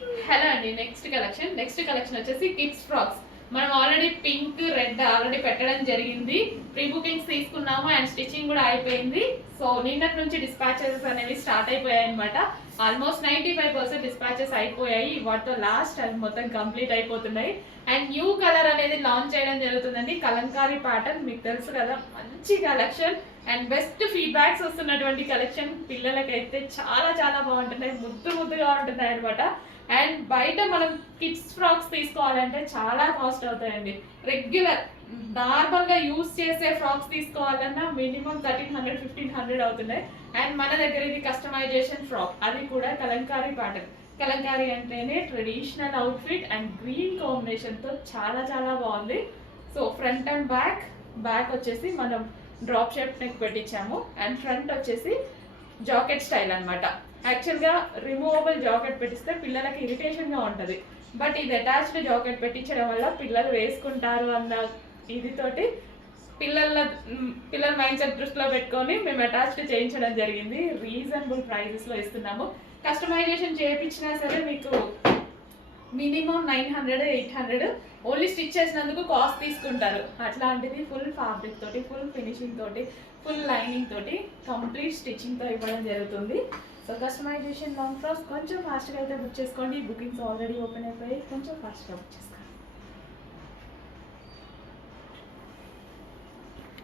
Hello అండి. Next collection వచ్చేసి kids frocks. మనం ఆల్రెడీ పింక్ రెడ్ ఆల్రెడీ పెట్టడం జరిగింది. ప్రీ బుకింగ్స్ తీసుకున్నాము అండ్ స్టిచ్చింగ్ కూడా అయిపోయింది. సో నిన్నటి నుంచి డిస్పాచెస్ అనేవి స్టార్ట్ అయిపోయాయి అనమాట. ఆల్మోస్ట్ 95% డిస్పాచెస్ అయిపోయాయి. వాటితో లాస్ట్ అవి మొత్తం కంప్లీట్ అయిపోతున్నాయి. అండ్ న్యూ కలర్ అనేది లాంచ్ చేయడం జరుగుతుందండి. కలంకారీ ప్యాటర్న్ మీకు తెలుసు కదా, మంచి కలెక్షన్ అండ్ బెస్ట్ ఫీడ్బ్యాక్స్ వస్తున్నటువంటి కలెక్షన్. పిల్లలకైతే చాలా చాలా బాగుంటున్నాయి, ముద్దుగా ఉంటున్నాయి అనమాట. అండ్ బయట మనం కిడ్స్ ఫ్రాక్స్ తీసుకోవాలంటే చాలా కాస్ట్ అవుతాయండి. రెగ్యులర్ నార్మల్గా యూస్ చేసే ఫ్రాక్స్ తీసుకోవాలన్నా మినిమం 1300-1500 అవుతున్నాయి. అండ్ మన దగ్గర ఇది కస్టమైజేషన్ ఫ్రాక్, అది కూడా కలంకారీ ప్యాటర్న్. కలంకారీ అంటేనే ట్రెడిషనల్ అవుట్ఫిట్ అండ్ గ్రీన్ కాంబినేషన్తో చాలా చాలా బాగుంది. సో ఫ్రంట్ అండ్ బ్యాక్ వచ్చేసి మనం డ్రాప్ షేప్ నెక్ పెట్టించాము అండ్ ఫ్రంట్ వచ్చేసి జాకెట్ స్టైల్ అనమాట. యాక్చువల్గా రిమూవబుల్ జాకెట్ పెట్టిస్తే పిల్లలకి ఇరిటేషన్గా ఉంటుంది. బట్ ఇది అటాచ్డ్ జాకెట్ పెట్టించడం వల్ల పిల్లలు వేసుకుంటారు అన్న ఇదితోటి పిల్లల మైండ్ సెట్ దృష్టిలో పెట్టుకొని మేము అటాచ్డ్ చేయించడం జరిగింది. రీజనబుల్ ప్రైజెస్లో ఇస్తున్నాము. కస్టమైజేషన్ చేయించినా సరే మీకు మినిమం 900-800 ఓన్లీ స్టిచ్ చేసినందుకు కాస్ట్ తీసుకుంటారు. అట్లాంటిది ఫుల్ ఫ్యాబ్రిక్ తోటి, ఫుల్ ఫినిషింగ్ తోటి, ఫుల్ లైనింగ్ తోటి, కంప్లీట్ స్టిచ్చింగ్తో ఇవ్వడం జరుగుతుంది. సో కస్టమైజేషన్ లాంగ్ ఫ్రాక్స్ కొంచెం ఫాస్ట్గా అయితే బుక్ చేసుకోండి. బుకింగ్స్ ఆల్రెడీ ఓపెన్ అయిపోయి కొంచెం ఫాస్ట్గా బుక్ చేసుకోండి.